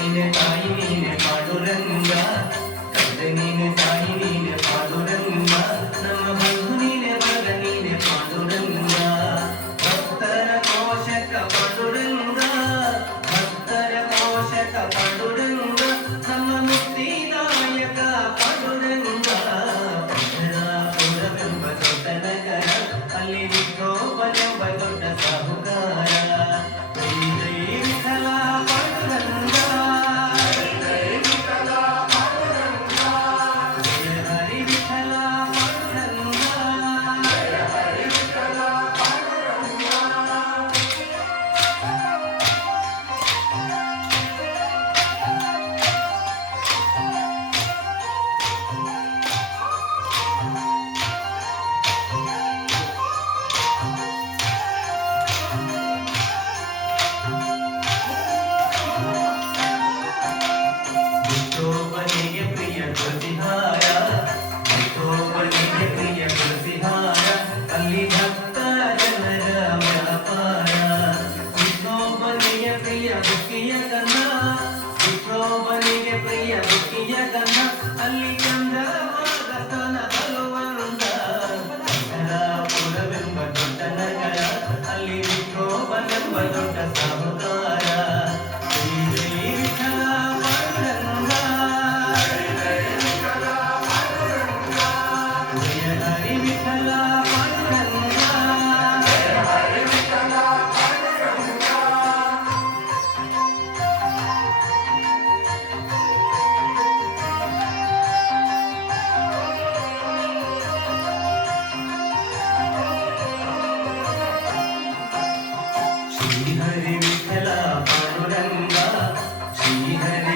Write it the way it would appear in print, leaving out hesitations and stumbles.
ನೀನೆ ತಾಯಿ ನೀನೆ ಪಾಂಡುರಂಗ, ತಂದೆ ನೀನೆ ತಾಯಿ ನೀನೆ ಪಾಂಡುರಂಗ, ನಮ್ಮ ಬಂಧು ನೀನೆ ಮಗ ನೀನೆ ಪಾಂಡುರಂಗ. ಭಕ್ತರ ಪೋಷಕ ಪಾಂಡುರಂಗ, ಭಕ್ತರ ಪೋಷಕ ಪಾಂಡುರಂಗ, ನಮ್ಮ ಮುಕ್ತಿದಾಯಕ ಪಾಂಡುರಂಗ. ಪಂಢರಾಪುರವೆಂಬ ದೊಡ್ಡ ನಗರ, ಅಲ್ಲಿ ವಿಠೋಬನೆಂಬ ದೊಡ್ಡ ಸಾಹುಕಾರ. ಜೈ ಜೈ ವಿಠಲ ಪಾಂಡುರಂಗ, ಜೈ ವಿಠಲ ಪಾಂಡುರಂಗ, ಜಯ ಹರಿ ವಿಠಲ ಪಾಂಡುರಂಗ, ಜಯ ಹರಿ ವಿಠಲ ಪಾಂಡುರಂಗ. ವಿಠೋಬನಿಗೆ ಪ್ರಿಯ ತುಳಸಿಹಾರ, ವಿಠೋಬನಿಗೆ ಪ್ರಿಯ ತುಳಸಿಹಾರ, ಅಲ್ಲಿ ಭಕ್ತ ಜನರ ವ್ಯಾಪಾರ. ವಿಠೋಬನಿಗೆ ಪ್ರಿಯ ಬುಕ್ಕಿಯ ಗಂಧ, ವಿಠೋಬನಿಗೆ ಪ್ರಿಯ ಬುಕ್ಕಿಯ ಗಂಧ, ಅಲ್ಲಿ ಚಂದ್ರವಾದ ತನ ಬಲುವಂದ. ಪಂಢರಾಪುರವೆಂಬ ದೊಡ್ಡ ನಗರ, ಅಲ್ಲಿ ವಿಠೋಬನೆಂಬ ದೊಡ್ಡ ಸಾಹುಕಾರ. ಜೈ ಜೈ ವಿಠಲ ಪಾಂಡುರಂಗ, ಜಯ ಹರಿ ವಿಠಲ ಪಾಂಡುರಂಗ, ಜಯ ಹರಿ ವಿಠಲ ಪಾಂಡುರಂಗ. ಶ್ರೀ ಹರಿ ವಿಠಲ ಪಾಂಡುರಂಗ, ಶ್ರೀ ಹರಿ